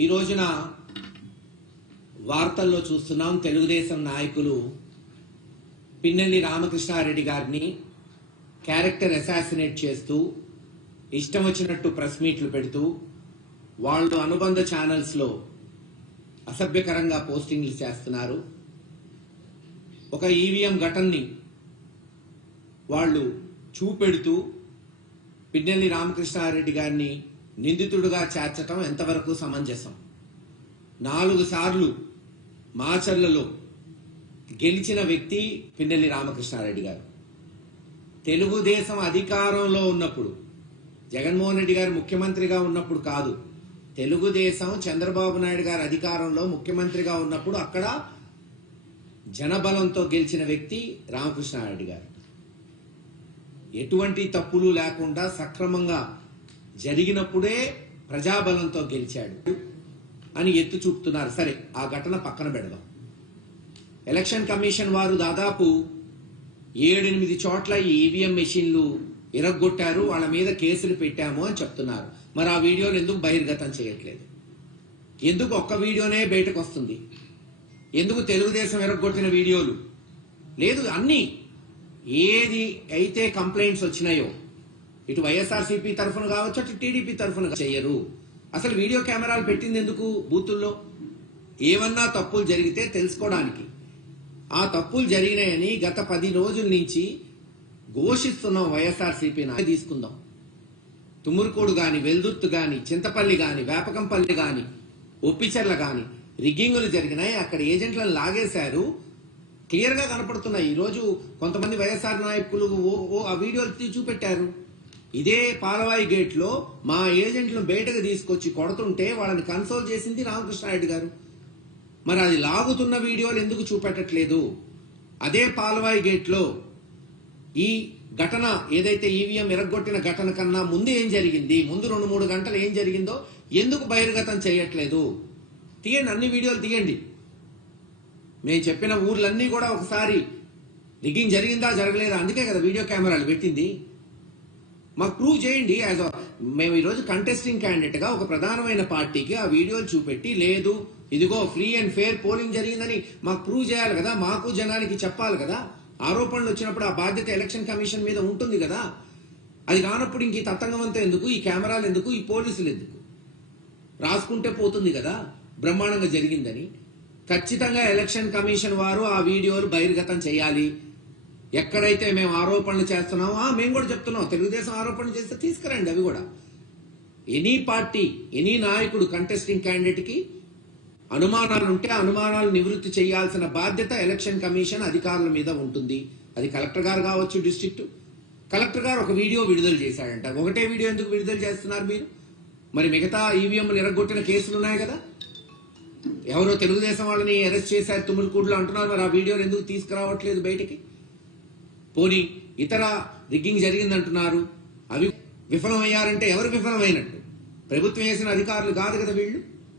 ఈ రోజున వార్తల్లో చూస్తున్నాం, తెలుగుదేశం నాయకులు పిన్నెల్లి రామకృష్ణారెడ్డి గారిని క్యారెక్టర్ అసాసినేట్ చేస్తూ ఇష్టం వచ్చినట్టు ప్రెస్ మీట్లు పెడుతూ వాళ్ళు అనుబంధ ఛానల్స్లో అసభ్యకరంగా పోస్టింగ్లు చేస్తున్నారు. ఒక ఈవీఎం ఘటనని వాళ్ళు చూపెడుతూ పిన్నెల్లి రామకృష్ణారెడ్డి గారిని నిందితుడుగా చేర్చటం ఎంతవరకు సమంజసం? 4 సార్లు మాచర్లలో గెలిచిన వ్యక్తి పిన్నెల్లి రామకృష్ణారెడ్డి గారు. తెలుగుదేశం అధికారంలో ఉన్నప్పుడు, జగన్మోహన్ రెడ్డి గారు ముఖ్యమంత్రిగా ఉన్నప్పుడు కాదు, తెలుగుదేశం చంద్రబాబు నాయుడు గారు అధికారంలో ముఖ్యమంత్రిగా ఉన్నప్పుడు అక్కడ జనబలంతో గెలిచిన వ్యక్తి రామకృష్ణారెడ్డి గారు. ఎటువంటి తప్పులు లేకుండా సక్రమంగా జరిగినప్పుడే ప్రజాబలంతో గెలిచాడు అని ఎత్తు చూపుతున్నారు. సరే, ఆ ఘటన పక్కన పెడదాం. ఎలక్షన్ కమిషన్ వారు దాదాపు 7-8 చోట్ల ఈ ఈవీఎం మెషిన్లు ఇరగ్గొట్టారు, వాళ్ళ మీద కేసులు పెట్టాము అని చెప్తున్నారు. మరి ఆ వీడియోలు ఎందుకు బహిర్గతం చేయట్లేదు? ఎందుకు ఒక్క వీడియోనే బయటకు వస్తుంది? ఎందుకు తెలుగుదేశం ఇరగ్గొట్టిన వీడియోలు లేదు? అన్నీ ఏది అయితే కంప్లైంట్స్ వచ్చినాయో ఇటు వైఎస్ఆర్సీపీ తరఫున కావచ్చు, అటు టీడీపీ తరఫున చెయ్యరు. అసలు వీడియో కెమెరాలు పెట్టింది ఎందుకు? బూతుల్లో ఏమన్నా తప్పులు జరిగితే తెలుసుకోవడానికి. ఆ తప్పులు జరిగినాయని గత 10 రోజుల నుంచి ఘోషిస్తున్నాం. వైఎస్ఆర్సీపీ తీసుకుందాం. తుమ్మురుకోడు గాని, వెల్దుర్తి గాని, చింతపల్లి గాని, వేపకంపల్లి గాని, ఒప్పిచెర్ల గాని రిగ్గింగులు జరిగినాయి. అక్కడ ఏజెంట్లను లాగేశారు, క్లియర్ గా కనపడుతున్నాయి. ఈరోజు కొంతమంది వైఎస్ఆర్ నాయకులు ఆ వీడియోలు చూపెట్టారు. ఇదే పాలవాయి గేట్ లో మా ఏజెంట్లను బయటకు తీసుకొచ్చి కొడుతుంటే వాళ్ళని కన్సోల్ చేసింది రామకృష్ణారెడ్డి గారు. మరి అది లాగుతున్న వీడియోలు ఎందుకు చూపెట్టట్లేదు? అదే పాలవాయి గేట్ లో ఈ ఘటన ఏదైతే ఈవీఎం ఇరగ్గొట్టిన ఘటన కన్నా ముందు ఏం జరిగింది, ముందు 2-3 గంటలు ఏం జరిగిందో ఎందుకు బహిర్గతం చేయట్లేదు? తీయండి, అన్ని వీడియోలు తీయండి. మేము చెప్పిన ఊర్లన్నీ కూడా ఒకసారి రిగ్గింగ్ జరిగిందా జరగలేదా, అందుకే కదా వీడియో కెమెరాలు పెట్టింది. మాకు ప్రూవ్ చేయండి. మేము ఈరోజు కంటెస్టింగ్ క్యాండిడేట్ గా ఒక ప్రధానమైన పార్టీకి ఆ వీడియోలు చూపెట్టి, లేదు ఇదిగో ఫ్రీ అండ్ ఫెయిర్ పోలింగ్ జరిగిందని మాకు ప్రూవ్ చేయాలి కదా, మాకు జనానికి చెప్పాలి కదా. ఆరోపణలు వచ్చినప్పుడు ఆ బాధ్యత ఎలక్షన్ కమిషన్ మీద ఉంటుంది కదా. అది కానప్పుడు ఇంక ఈ తతంగమంతా ఎందుకు, ఈ కెమెరాలు ఎందుకు, ఈ పోలీసులు ఎందుకు? రాసుకుంటే పోతుంది కదా బ్రహ్మాండంగా జరిగిందని. ఖచ్చితంగా ఎలక్షన్ కమిషన్ వారు ఆ వీడియోలు బహిర్గతం చేయాలి. ఎక్కడైతే మేము ఆరోపణలు చేస్తున్నామో మేము కూడా చెప్తున్నాం, తెలుగుదేశం ఆరోపణలు చేస్తే తీసుకురండి. అవి కూడా ఎనీ పార్టీ, ఎనీ నాయకుడు కంటెస్టింగ్ క్యాండిడేట్ కి అనుమానాలు ఉంటే అనుమానాలు నివృత్తి చేయాల్సిన బాధ్యత ఎలక్షన్ కమిషన్ అధికారుల మీద ఉంటుంది. అది కలెక్టర్ గారు కావచ్చు, డిస్ట్రిక్ట్ కలెక్టర్ గారు ఒక వీడియో విడుదల చేశాడంట. ఒకటే వీడియో ఎందుకు విడుదల చేస్తున్నారు మీరు? మరి మిగతా ఈవీఎంలు ఎరగొట్టిన కేసులు ఉన్నాయి కదా, ఎవరో తెలుగుదేశం వాళ్ళని అరెస్ట్ చేశారు తుమ్మురుకూడులో అంటున్నారు. మరి ఆ వీడియోలు ఎందుకు తీసుకురావట్లేదు బయటికి? పోనీ ఇతర రిగ్గింగ్ జరిగిందంటున్నారు, అవి విఫలమయ్యారంటే ఎవరు విఫలమైనట్టు? ప్రభుత్వం వేసిన అధికారులు కాదు కదా వీళ్ళు.